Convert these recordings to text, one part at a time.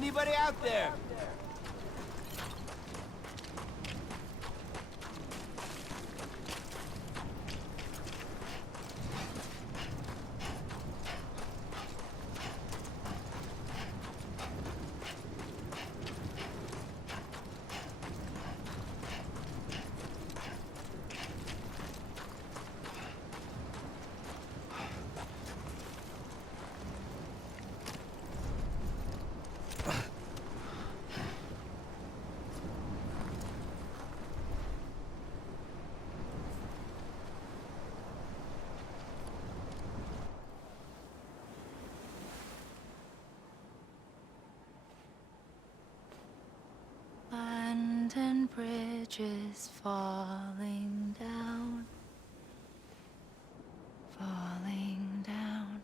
Anybody out there? And bridges falling down, falling down,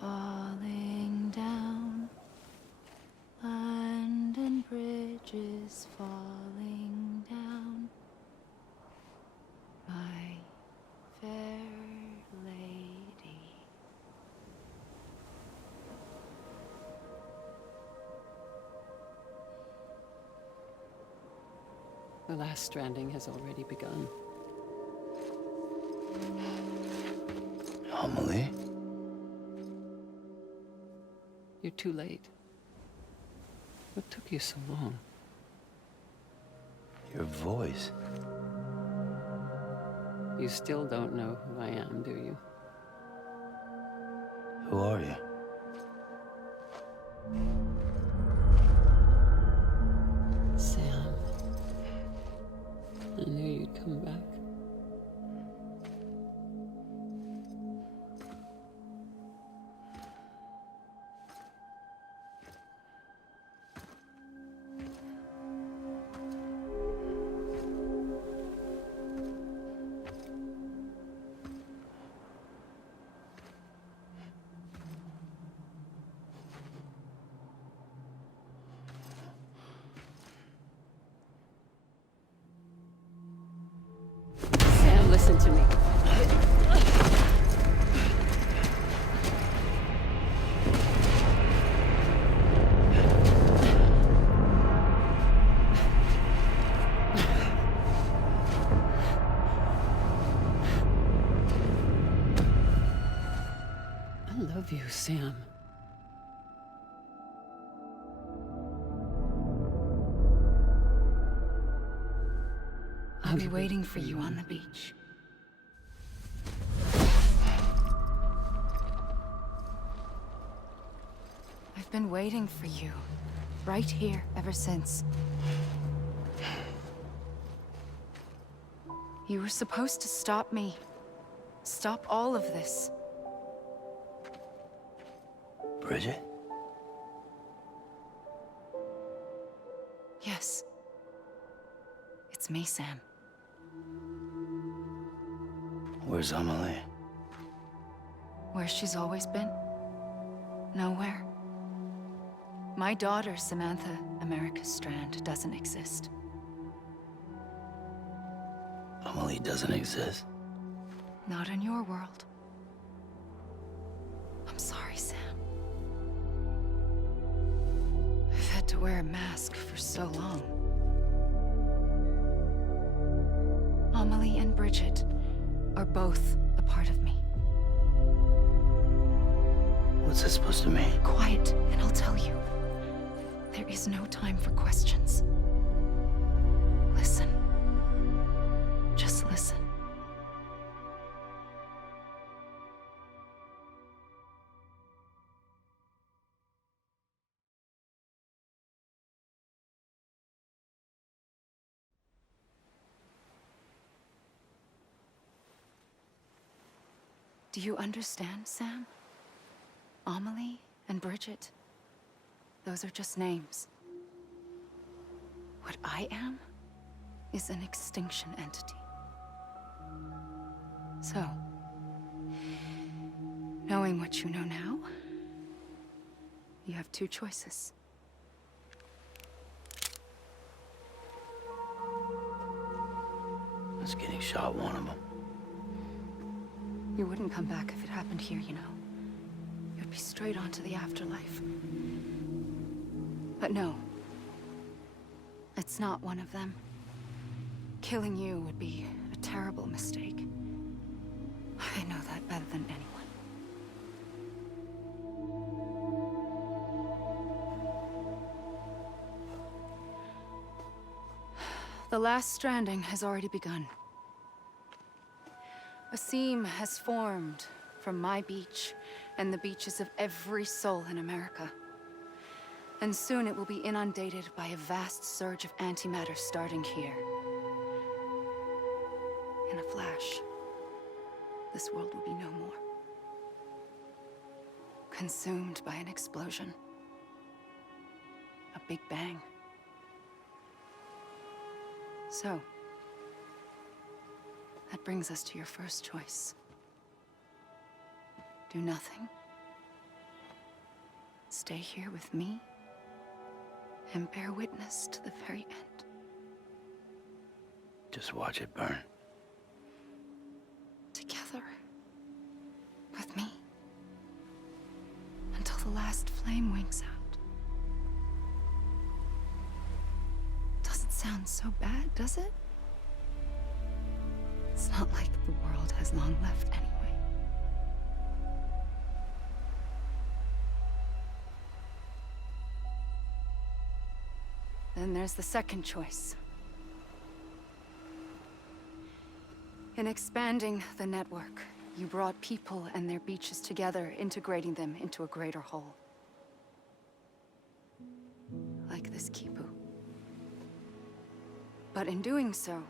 falling down. London bridges falling down, my fair lady. The last stranding has already begun. Amelie? You're too late. What took you so long? Your voice. You still don't know who I am, do you? Who are you? Sam. I knew you'd come back. Sam, listen to me. I love you, Sam. I'll be waiting for you on the beach. I've been waiting for you, right here, ever since. You were supposed to stop me. Stop all of this. Bridget? Yes. It's me, Sam. Where's Amelie? Where she's always been. Nowhere. My daughter, Samantha America Strand, doesn't exist. Amelie doesn't exist. Not in your world. I'm sorry, Sam. I've had to wear a mask for so long. Amelie and Bridget are both a part of me. What's that supposed to mean? Quiet, and I'll tell you. There is no time for questions. Listen. Just listen. Do you understand, Sam? Amelie and Bridget, those are just names. What I am is an extinction entity. So, knowing what you know now, you have two choices. Is getting shot one of them? You wouldn't come back if it happened here, you know. Your be straight onto the afterlife. But no. It's not one of them. Killing you would be a terrible mistake. I know that better than anyone. The last stranding has already begun. A seam has formed from my beach and the beaches of every soul in America. And soon it will be inundated by a vast surge of antimatter starting here. In a flash, this world will be no more. Consumed by an explosion. A big bang. So, that brings us to your first choice. Do nothing. Stay here with me and bear witness to the very end. Just watch it burn. Together. With me. Until the last flame winks out. Doesn't sound so bad, does it? It's not like the world has long left anyway. Then there's the second choice. In expanding the network, you brought people and their beaches together, integrating them into a greater whole. Like this Kipu. But in doing so,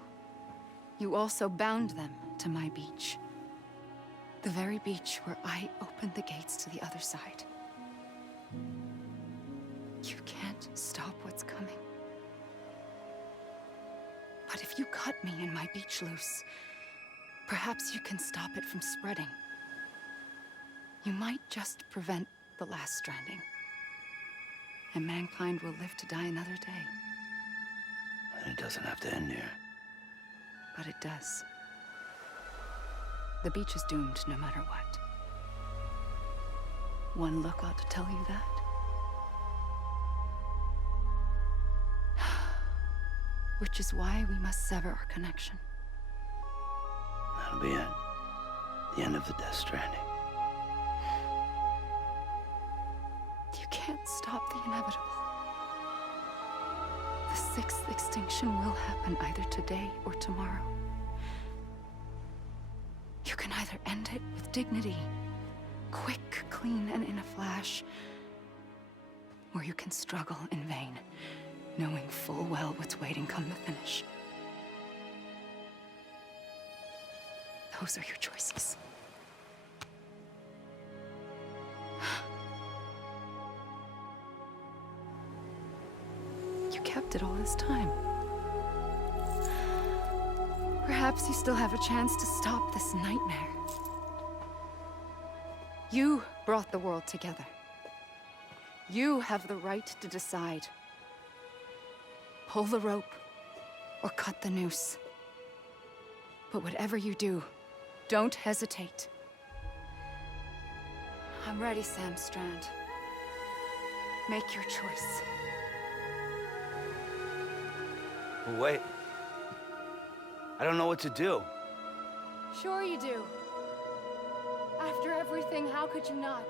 you also bound them to my beach. The very beach where I opened the gates to the other side. You can't stop what's coming. But if you cut me and my beach loose, perhaps you can stop it from spreading. You might just prevent the last stranding. And mankind will live to die another day. And it doesn't have to end here. But it does. The beach is doomed no matter what. One look ought to tell you that. Which is why we must sever our connection. That'll be it. The end of the Death Stranding. You can't stop the inevitable. The sixth extinction will happen either today or tomorrow. You can either end it with dignity, quick, clean, and in a flash, or you can struggle in vain, knowing full well what's waiting come the finish. Those are your choices. You kept it all this time. Perhaps you still have a chance to stop this nightmare. You brought the world together. You have the right to decide. Pull the rope or cut the noose. But whatever you do, don't hesitate. I'm ready, Sam Strand. Make your choice. Wait. I don't know what to do. Sure you do. After everything, how could you not?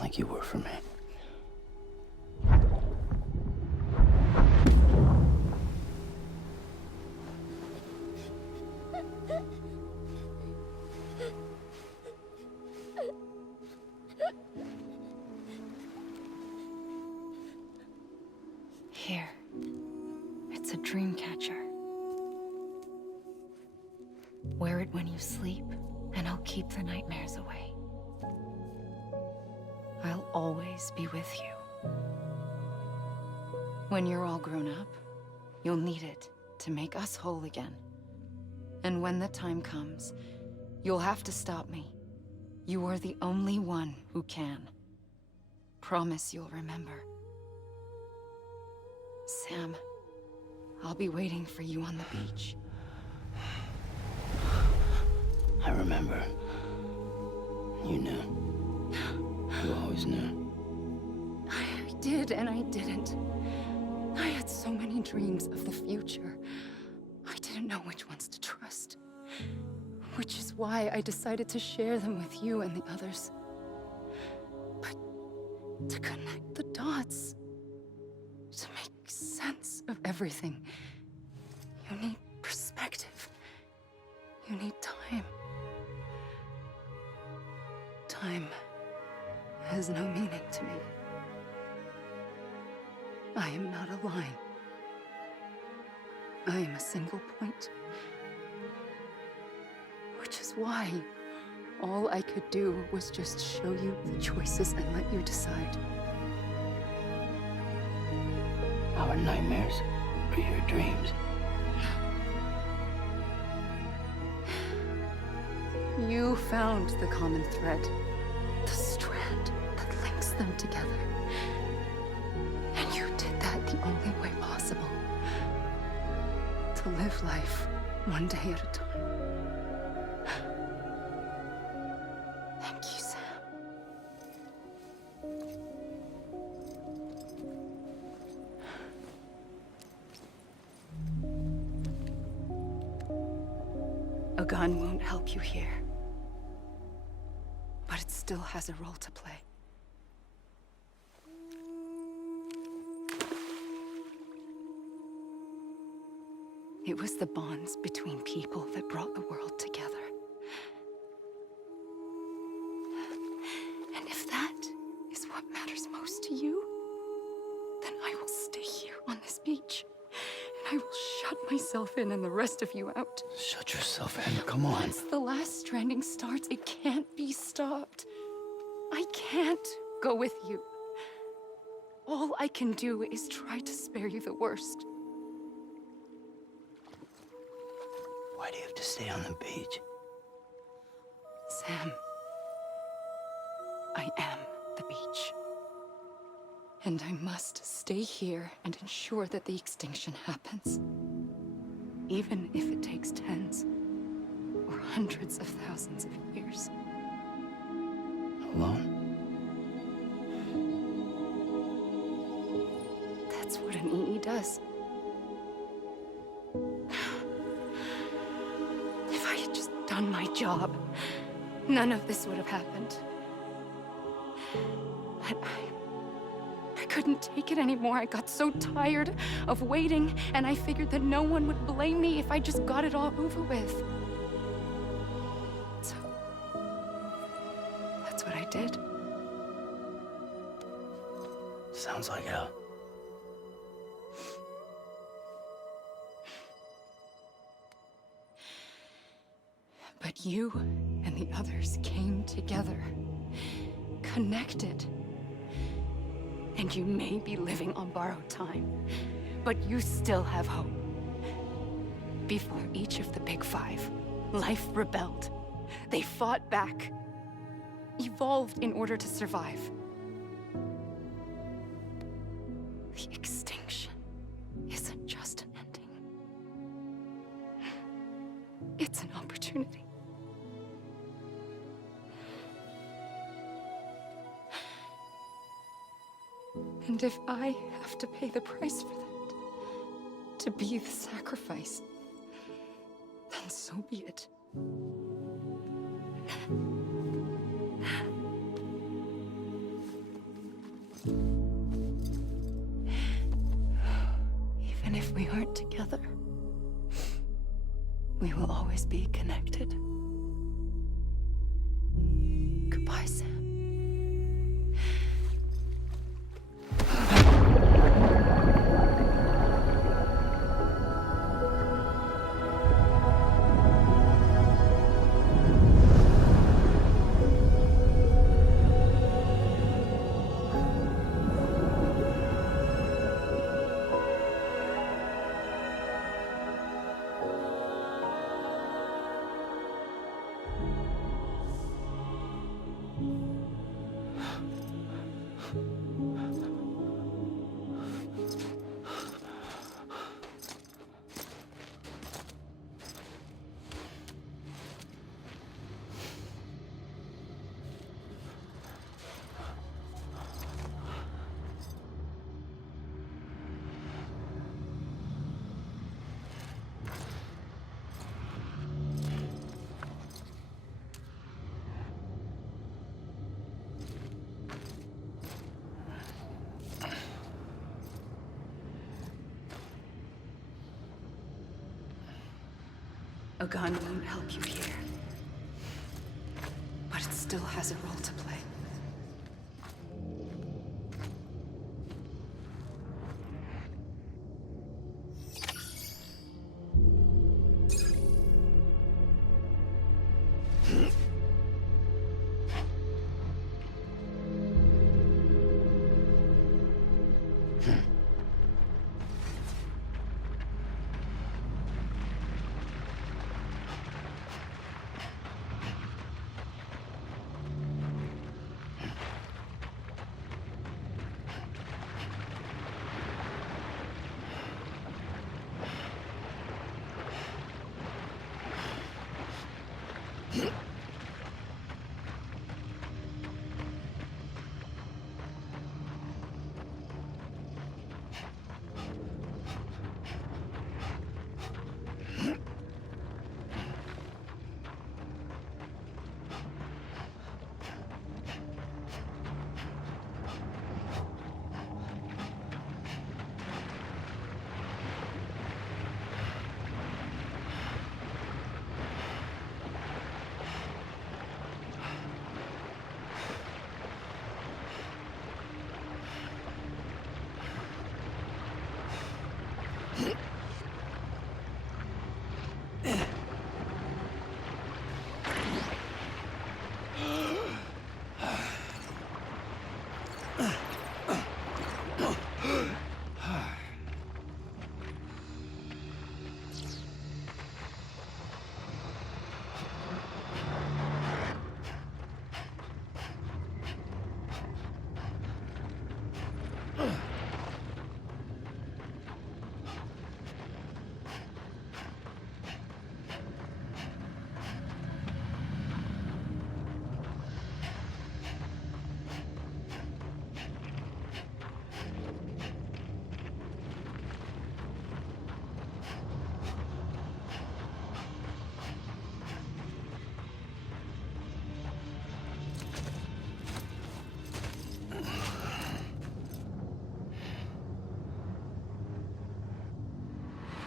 like you were for me. Here. It's a dream catcher. Wear it when you sleep, and I'll keep the nightmares away. I'll always be with you. When you're all grown up, you'll need it to make us whole again. And when the time comes, you'll have to stop me. You are the only one who can. Promise you'll remember. Sam, I'll be waiting for you on the beach. I remember. You knew. You always knew. I did and I didn't. I had so many dreams of the future. I didn't know which ones to trust. Which is why I decided to share them with you and the others. But to connect the dots, to make sense of everything, you need perspective. You need time. Time has no meaning to me. I am not a line. I am a single point. Which is why all I could do was just show you the choices and let you decide. Our nightmares are your dreams. You found the common thread, the strand that links them together. And you did that the only way possible. To live life one day at a time. Thank you, Sam. A gun won't help you here. But it still has a role to play. It was the bonds between people that brought the world together. And if that is what matters most to you, then I will stay here on this beach. And I will shut myself in and the rest of you out. Shut yourself in, come on. Once the last stranding starts, it can't be stopped. I can't go with you. All I can do is try to spare you the worst. Why do you have to stay on the beach? Sam, I am the beach. And I must stay here and ensure that the extinction happens. Even if it takes tens or hundreds of thousands of years. Alone? That's what an EE does. If I had just done my job, none of this would have happened. But I couldn't take it anymore. I got so tired of waiting, and I figured that no one would blame me if I just got it all over with. So, that's what I did. Sounds like hell. But you and the others came together, connected. And you may be living on borrowed time, but you still have hope. Before each of the Big Five, life rebelled. They fought back, evolved in order to survive. The extinction isn't just an ending. It's an opportunity. And if I have to pay the price for that, to be the sacrifice, then so be it. we aren't together, we will always be connected. Goodbye, Sam. A gun won't help you here, but it still has a role to play.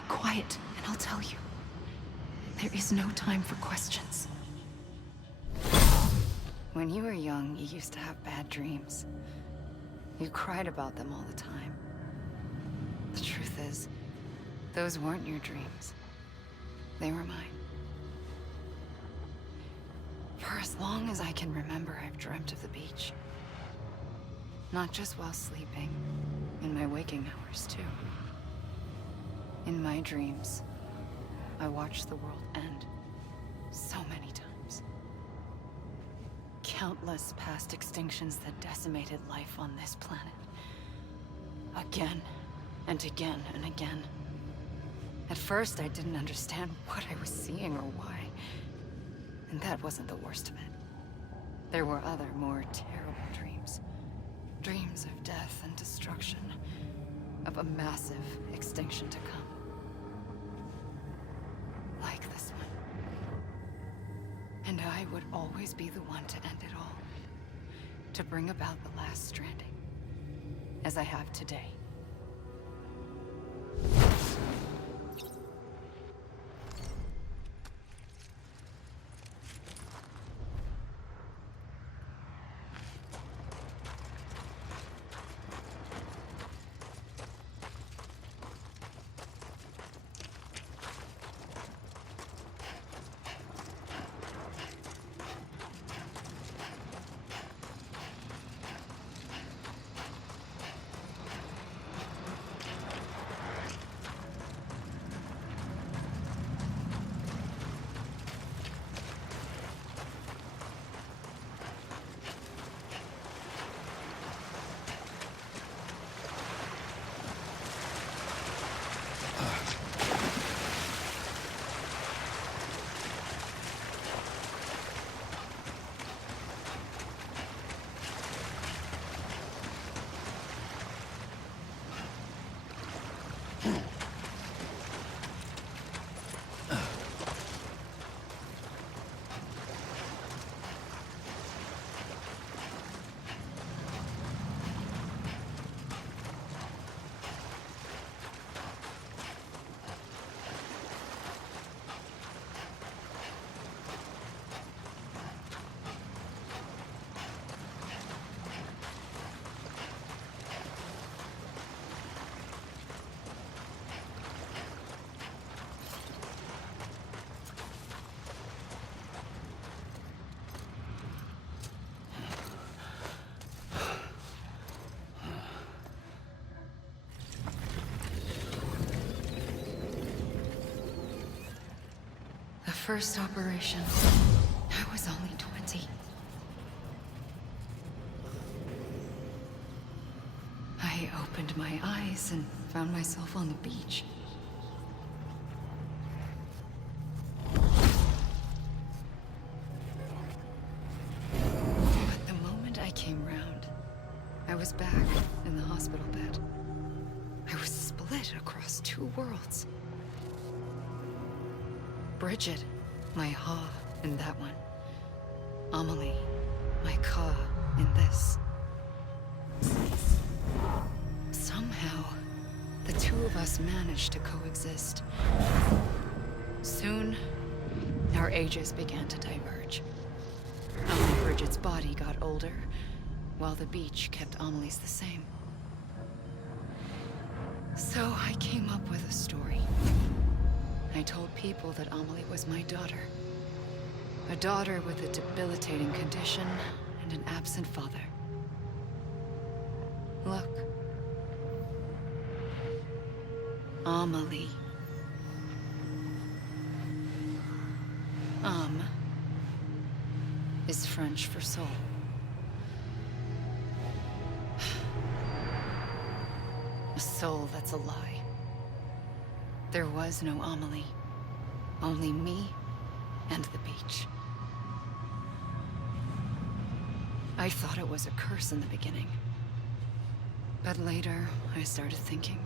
Quiet, and I'll tell you. There is no time for questions. When you were young, you used to have bad dreams. You cried about them all the time. The truth is, those weren't your dreams. They were mine. For as long as I can remember, I've dreamt of the beach. Not just while sleeping, in my waking hours, too. In my dreams, I watched the world end so many times. Countless past extinctions that decimated life on this planet. Again, and again, and again. At first, I didn't understand what I was seeing or why. And that wasn't the worst of it. There were other, more terrible dreams. Dreams of death and destruction. Of a massive extinction to come. Like this one. And I would always be the one to end it all. To bring about the last stranding. As I have today. The first operation, I was only 20. I opened my eyes and found myself on the beach. But the moment I came round, I was back in the hospital bed. I was split across two worlds. Bridget, my ha in that one. Amelie, my ka in this. Somehow, the two of us managed to coexist. Soon, our ages began to diverge. Only Bridget's body got older, while the beach kept Amelie's the same. So I came up with a story. I told people that Amelie was my daughter. A daughter with a debilitating condition and an absent father. Look. Amelie. Âme is French for soul. A soul that's a lie. There was no Amelie. Only me and the beach. I thought it was a curse in the beginning. But later, I started thinking,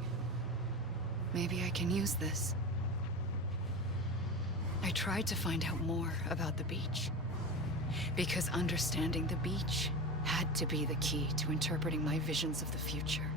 maybe I can use this. I tried to find out more about the beach. Because understanding the beach had to be the key to interpreting my visions of the future.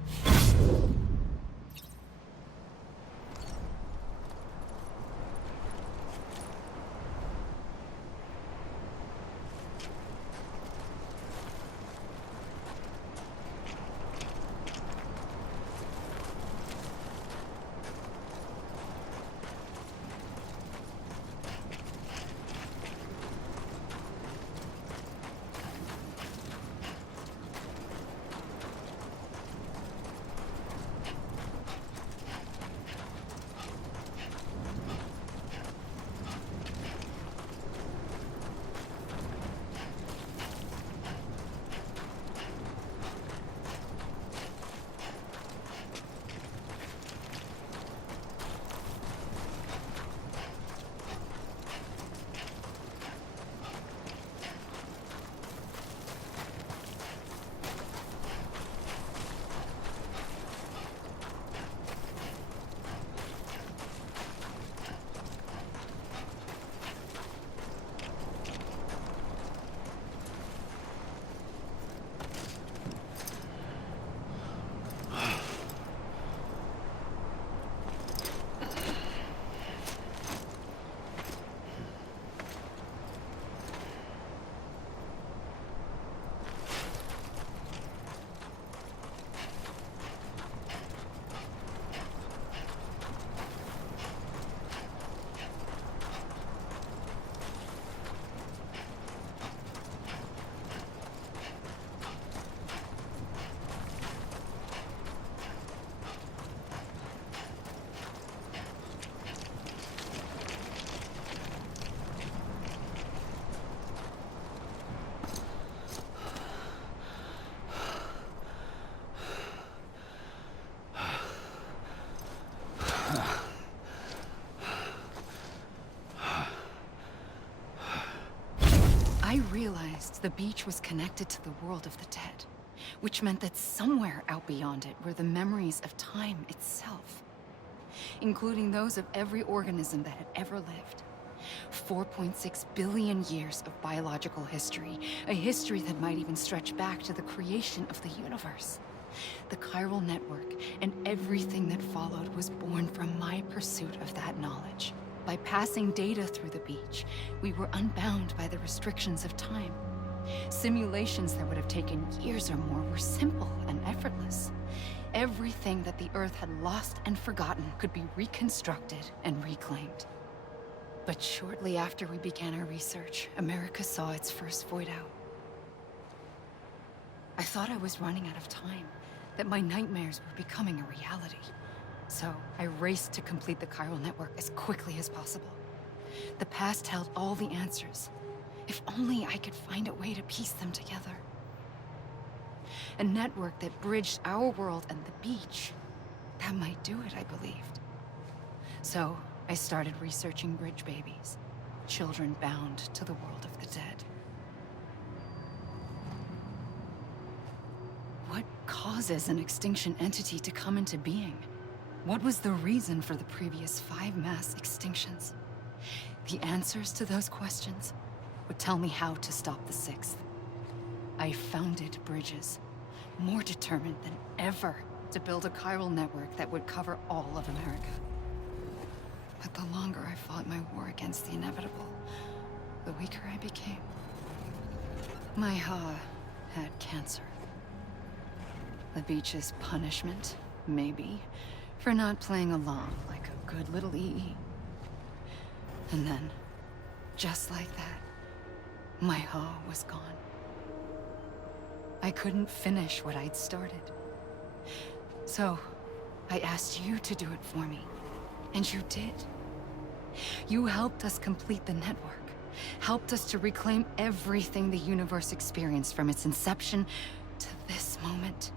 I realized the beach was connected to the world of the dead, which meant that somewhere out beyond it were the memories of time itself. including those of every organism that had ever lived. 4.6 billion years of biological history, a history that might even stretch back to the creation of the universe. The chiral network and everything that followed was born from my pursuit of that knowledge. By passing data through the beach, we were unbound by the restrictions of time. Simulations that would have taken years or more were simple and effortless. Everything that the Earth had lost and forgotten could be reconstructed and reclaimed. But shortly after we began our research, America saw its first void out. I thought I was running out of time, that my nightmares were becoming a reality. So I raced to complete the chiral network as quickly as possible. The past held all the answers. If only I could find a way to piece them together. A network that bridged our world and the beach. That might do it, I believed. So I started researching bridge babies, children bound to the world of the dead. What causes an extinction entity to come into being? What was the reason for the previous 5 mass extinctions? The answers to those questions would tell me how to stop the 6th. I founded bridges, more determined than ever to build a chiral network that would cover all of America. But the longer I fought my war against the inevitable, the weaker I became. My Ha had cancer. The beach's punishment, maybe, for not playing along like a good little EE. And then, just like that, my Ha was gone. I couldn't finish what I'd started. So, I asked you to do it for me. And you did. You helped us complete the network. Helped us to reclaim everything the universe experienced from its inception to this moment.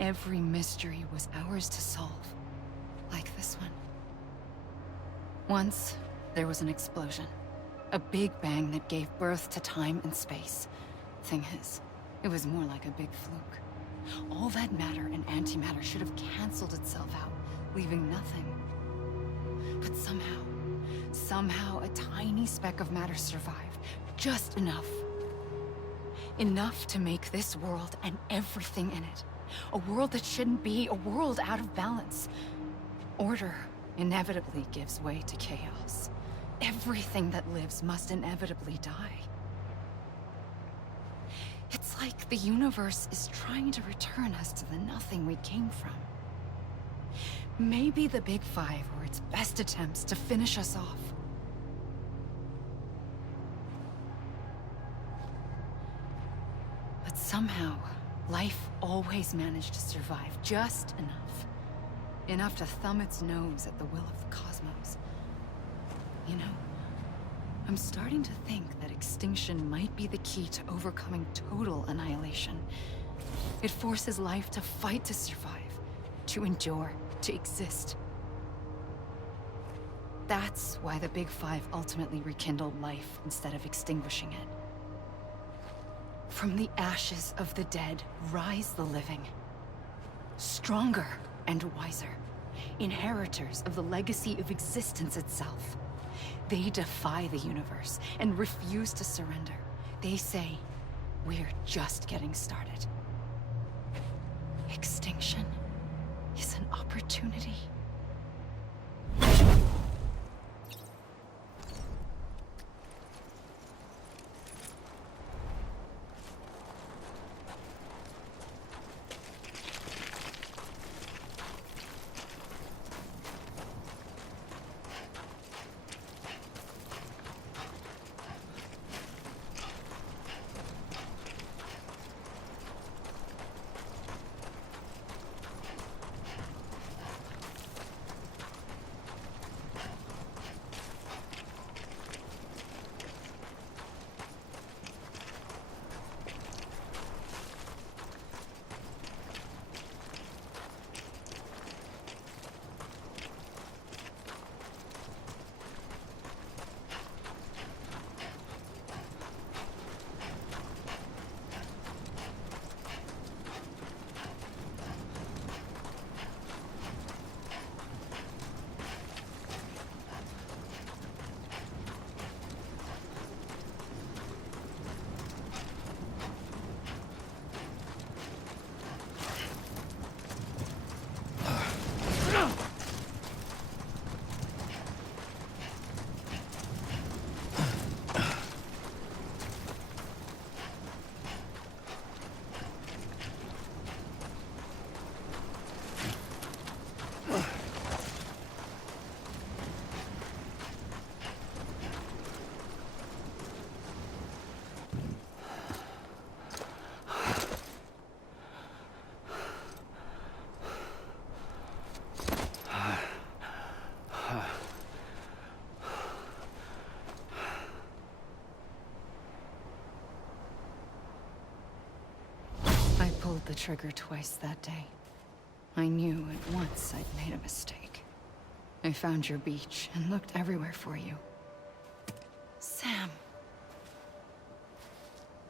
Every mystery was ours to solve. Like this one. Once, there was an explosion. A big bang that gave birth to time and space. Thing is, it was more like a big fluke. All that matter and antimatter should have canceled itself out, leaving nothing. But somehow a tiny speck of matter survived. Just enough. Enough to make this world and everything in it. A world that shouldn't be, a world out of balance. Order inevitably gives way to chaos. Everything that lives must inevitably die. It's like the universe is trying to return us to the nothing we came from. Maybe the Big Five were its best attempts to finish us off. But somehow, life always managed to survive just enough. Enough to thumb its nose at the will of the cosmos. You know, I'm starting to think that extinction might be the key to overcoming total annihilation. It forces life to fight to survive, to endure, to exist. That's why the Big Five ultimately rekindled life instead of extinguishing it. From the ashes of the dead rise the living. Stronger and wiser. Inheritors of the legacy of existence itself. They defy the universe and refuse to surrender. They say, we're just getting started. Extinction is an opportunity. pulled the trigger twice that day. I knew at once I'd made a mistake. I found your beach and looked everywhere for you. Sam.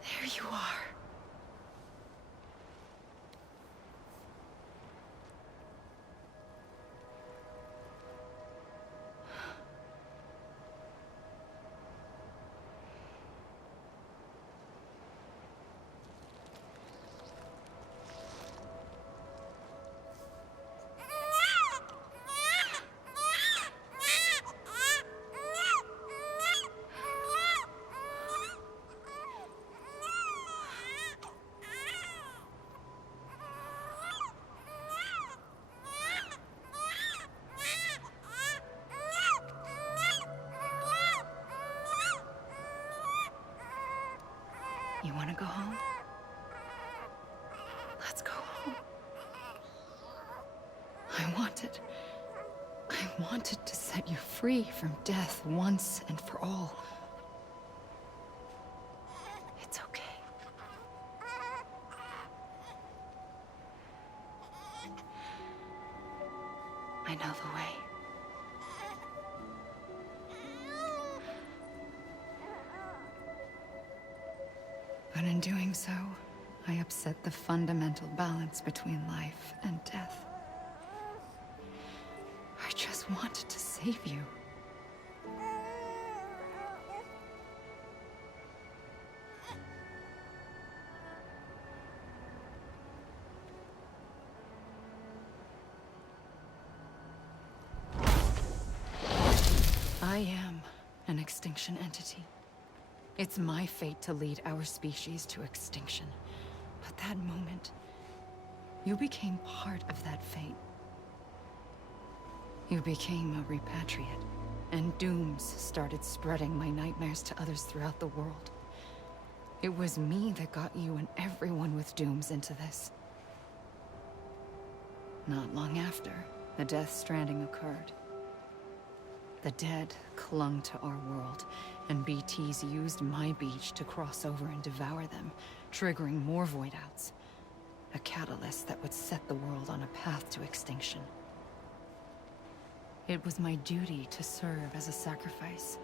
There you are. You want to go home? Let's go home. I wanted to set you free from death once and for all. It's okay. I know the way. But in doing so, I upset the fundamental balance between life and death. I just wanted to save you. I am an extinction entity. It's my fate to lead our species to extinction. But that moment, you became part of that fate. You became a repatriate, and dooms started spreading my nightmares to others throughout the world. It was me that got you and everyone with dooms into this. Not long after, the Death Stranding occurred. The dead clung to our world, and BTs used my beach to cross over and devour them, triggering more void outs. A catalyst that would set the world on a path to extinction. It was my duty to serve as a sacrifice,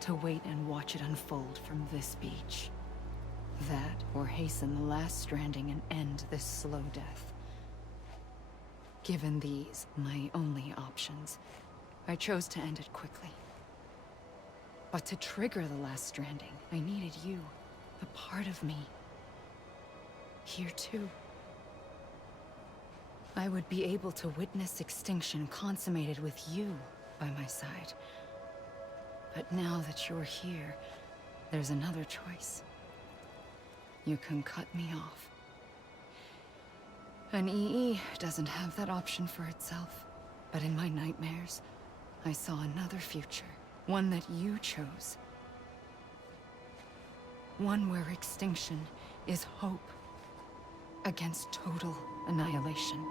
to wait and watch it unfold from this beach. That, or hasten the last stranding and end this slow death. Given these, my only options, I chose to end it quickly. But to trigger the last stranding, I needed you, a part of me. Here too. I would be able to witness extinction consummated with you by my side. But now that you're here, there's another choice. You can cut me off. An EE doesn't have that option for itself. But in my nightmares, I saw another future. One that you chose. One where extinction is hope against total annihilation.